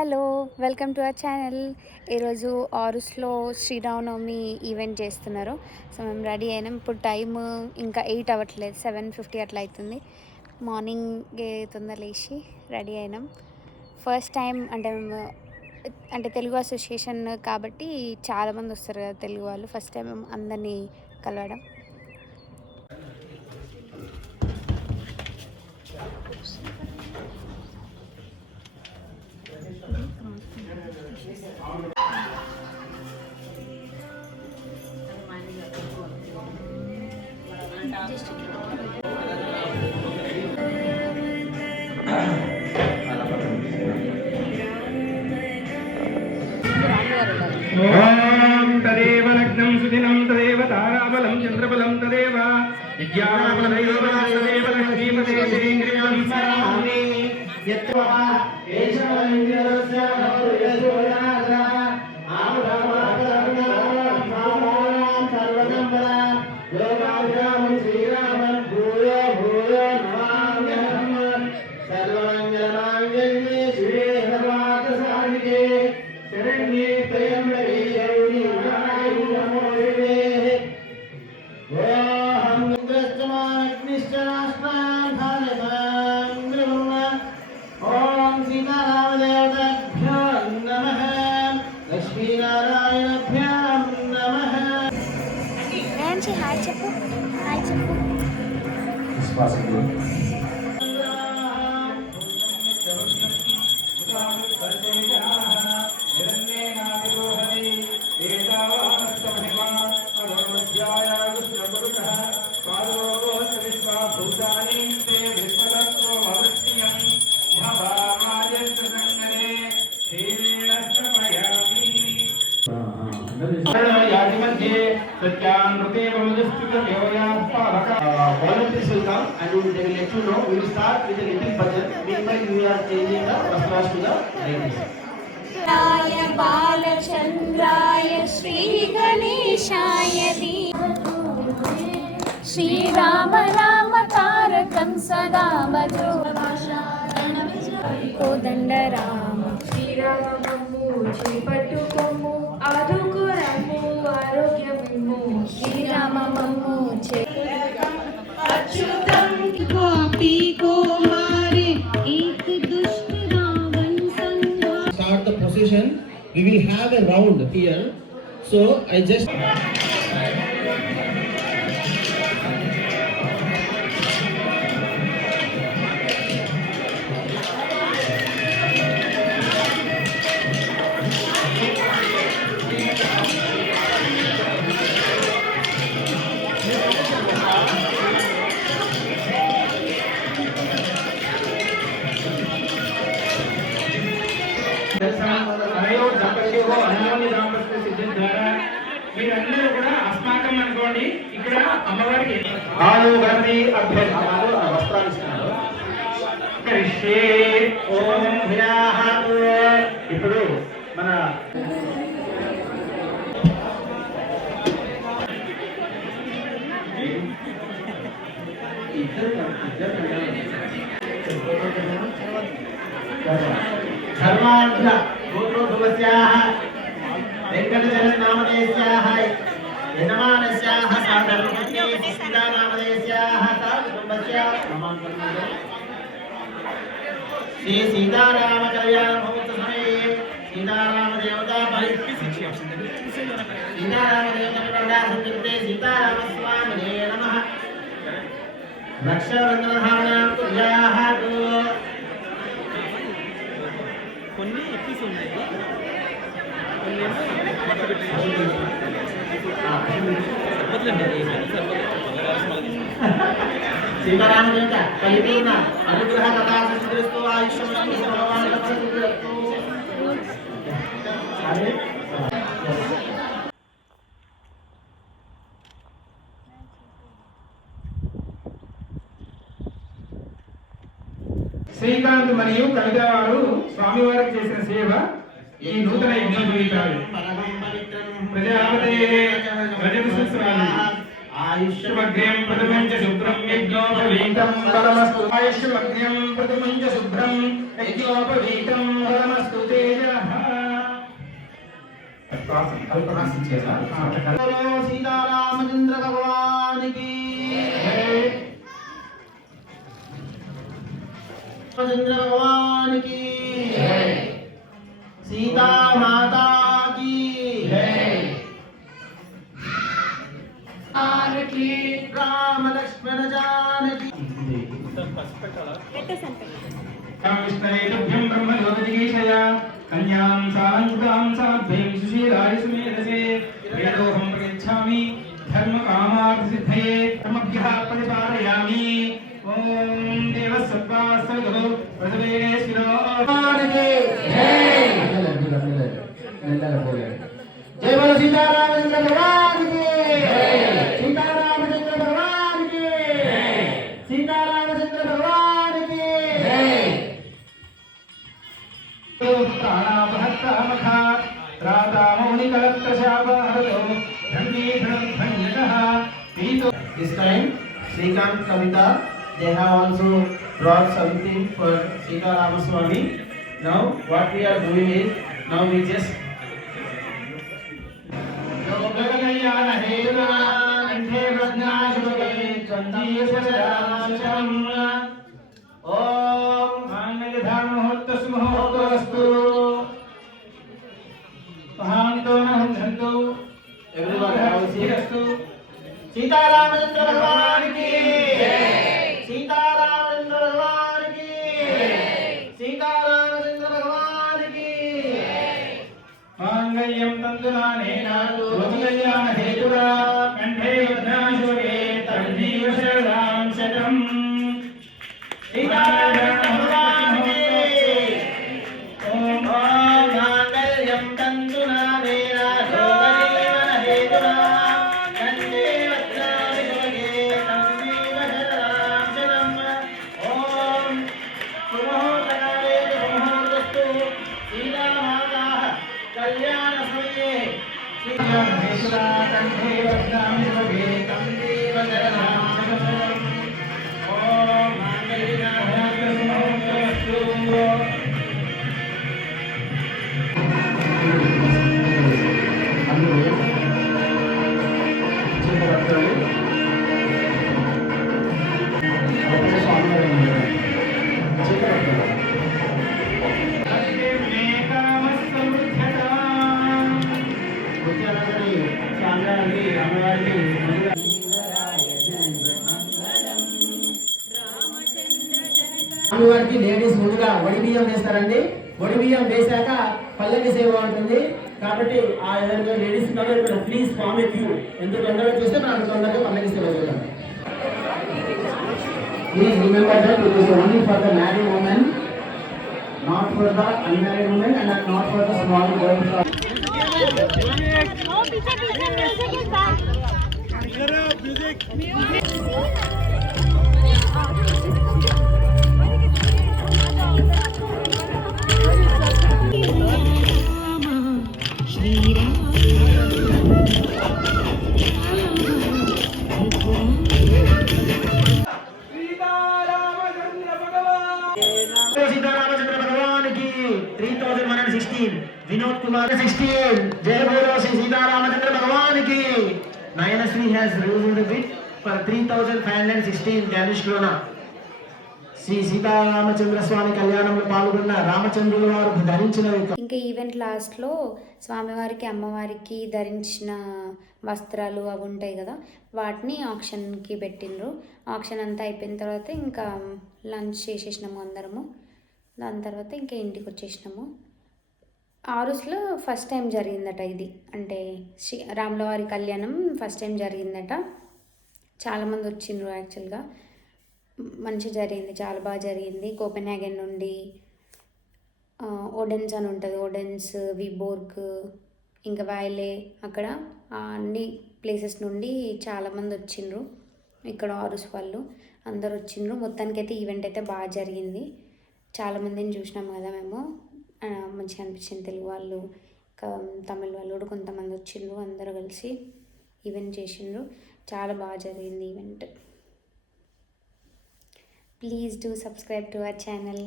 Hello, welcome to our channel. ఈరోజు ఆరుస్లో Sri Rama Navami event చేస్తున్నారు. So మేము రెడీ అయినాం. ఇప్పుడు టైం ఇంకా 8 అవ్వట్లేదు, 7:50 అట్లా అవుతుంది. మార్నింగ్ తొందర లేచి రెడీ అయినాం. ఫస్ట్ టైం అంటే తెలుగు అసోసియేషన్ కాబట్టి చాలామంది వస్తారు కదా తెలుగు వాళ్ళు. ఫస్ట్ టైం అందరినీ కలవడం. तदेव लग्नं सुदिनं तदेव ताराबलं चन्द्रबलं तदेव विद्याबलैव तदेव लक्ष्मीपते श्रीन्द्रियं स्मरामि यत्त्वा एषवलिङ्गस्य भवतु सर्वसम्पदा लोकाभिरामं श्रीरामं भूयो भूयो नमाम्यहम् सर्वमङ्गलमाङ्गल्ये शिवे सर्वार्थसाधिके शरण्ये त्र्यम्बके गौरी नारायणि नमोस्तुते ओम इंद्रश्चमाग्निश्चरास्तां धारतां ब्रह्म ओम सीतारामदेवताभ्यो नमः लक्ष्मीनारायणाभ्यो नमः రేంచి హాయ్ చెప్పు. Volunteers will come and they will let you know. We will start with a little bhajan. Meanwhile, we are changing the vastras to the ladies. రాయ బాలచంద్రాయ శ్రీ గణేశాయ శ్రీరామ రామ తారకం సదా మధుర కోదండ రామ శ్రీరామము చేపట్టుకోము ఆదుకురము ఆరోగ్యము శ్రీరామము అచ్యుతం गोपी को मारे एक दुष्ट रावण संहार. Start the procession. We will have a round here. So I just. మీరందరూ కూడా అస్మాకం అనుకోండి. ఇక్కడ అమ్మవారికి ఆలు గణపతి అభ్యర్థాలు వస్త్రాలు ఇస్తున్నారు. ఇప్పుడు మన ధర్మాంధ్ర గోత్రోద్భవస్యాః వెంకటజగన్నామదేశ్యాః యజమానస్యాః సాధర్మపత్ని సీతారామదేశ్యాః కుటుంబస్యాః శ్రీ సీతారామ కళ్యాణ మహోత్సవ సమయే సీతారామ దేవతా సీతారామస్వామినే నమః రక్షాబంధనధారణాం కుర్యాః కొన్ని ఎక్కిస్ ఉన్నాయి. సీతారామదేవత పరిపూర్ణ అనుగ్రహ కథా సంస్కరిస్తూ ఆయుష్యమస్తు శ్రీకాంత్ మరియు కవిత వారు స్వామివారికి చేసిన సేవ ఈ నూతన యజ్ఞం ప్రజాపతే आयुष्यमग्र्यं प्रथमं च शुभ्रं यज्ञोपवीतं बलमस्तु आयुष्यमग्र्यं प्रथमं च शुभ्रं यज्ञोपवीतं बलमस्तु ते सीतारामचंद्र भगवान की रामचंद्र भगवान की सीता माता की राम लक्ष्मण जानकी विष्णुभ्यं ब्रह्मज्योतिगीषया कन्यां सालङ्कृतां साध्वीं सुशीलाय सुमेधसे वेदोऽहं प्रयच्छामि धर्मकामार्थसिद्धये कर्मभ्यः परिपालयामि ॐ देवः सत्त्वास्तु प्रसवेणे शिरो जय बोलो सीतारामचंद्र भगवान की सीतारामचंद्र भगवान की सीतारामचंद्र भगवान की प्राणापहत्तामखा त्रातामौलिकलत्रशापहरतो धन्वीधरध्वन्यतः पीतो. This time Srikant Kavita, they have also brought something for Sita Ramaswamy. Now what we are doing is, now we just Sitaramchandra भगवान की सीतारामचंद्र भगवान की सीतारामचंद्र भगवान की मांगल्यं तन्तुनानेन गोपकल्याण हेतुना कंठे बध्नाशोके तन्जीव शरदां शतम्. सीतारामचंद्र भगवान की ओम मांगल्यं तन्तुनानेन गोपकल्याण हेतुना कंठे बध्नाशोके तन्जीव शरदां शतम्. ओम सुमुहूर्तकाले सुमुहूर्तस्तु सीता माता कल्याण समये हेतुना कंठे बध्नाशोके तन्जीव शरदां शतम्. ओम मांगल्यनाथस्तु. స్వామివారికి లేడీస్ ముందుగా వడి బియ్యం వేస్తారండి. వడి బియ్యం వేశాక పల్లకి సేవ ఉంటుంది. కాబట్టి ఆ విధంగా లేడీస్ ఉన్నారు ఇక్కడ ప్లీజ్ ఫామ్ క్యూ. ఎంత తొందరగా చూస్తే మనం తొందరగా పల్లకి సేవ చేద్దాం. Please remember that it is only for the married women, not for the unmarried women and not for the small girls. Sitaramchandra भगवान की 3116 विनोद कुमार 16 जय बोलो श्री सीतारामचंद्र भगवान की. Nayanasri has ruled the bid for 3516 Danish krona. Shri Sitaramachandra స్వామి కళ్యాణంలో పాల్గొన్న రామచంద్రుల వారు ధరించిన ఇంకా ఈవెంట్ లాస్ట్లో స్వామివారికి అమ్మవారికి ధరించిన వస్త్రాలు అవి ఉంటాయి కదా, వాటిని ఆక్షన్కి పెట్టిండ్రు. ఆక్షన్ అంతా అయిపోయిన తర్వాత ఇంకా లంచ్ చేసేసినాము అందరము. దాని తర్వాత ఇంకా ఇంటికి వచ్చేసినాము. ఆరుస్లో ఫస్ట్ టైం జరిగిందట ఇది, అంటే రాములవారి కళ్యాణం ఫస్ట్ టైం జరిగిందట. చాలామంది వచ్చిండ్రు. యాక్చువల్గా మంచిగా జరిగింది, చాలా బాగా జరిగింది. కోపెన్హాగన్ నుండి ఓడెన్స్ అని ఉంటుంది, ఓడెన్స్, విబోర్గ్, ఇంకా వాయిలే, అక్కడ అన్ని ప్లేసెస్ నుండి చాలామంది వచ్చిండ్రు. ఇక్కడ ఆరుస్ వాళ్ళు అందరు వచ్చిండ్రు. మొత్తానికైతే ఈవెంట్ అయితే బాగా జరిగింది. చాలామందిని చూసినాం కదా మేము, మంచిగా అనిపించింది. తెలుగు వాళ్ళు, తమిళ వాళ్ళు కూడా కొంతమంది వచ్చిండ్రు. అందరూ కలిసి ఈవెంట్ చేసిండ్రు. చాలా బాగా జరిగింది event. Please do subscribe to our channel.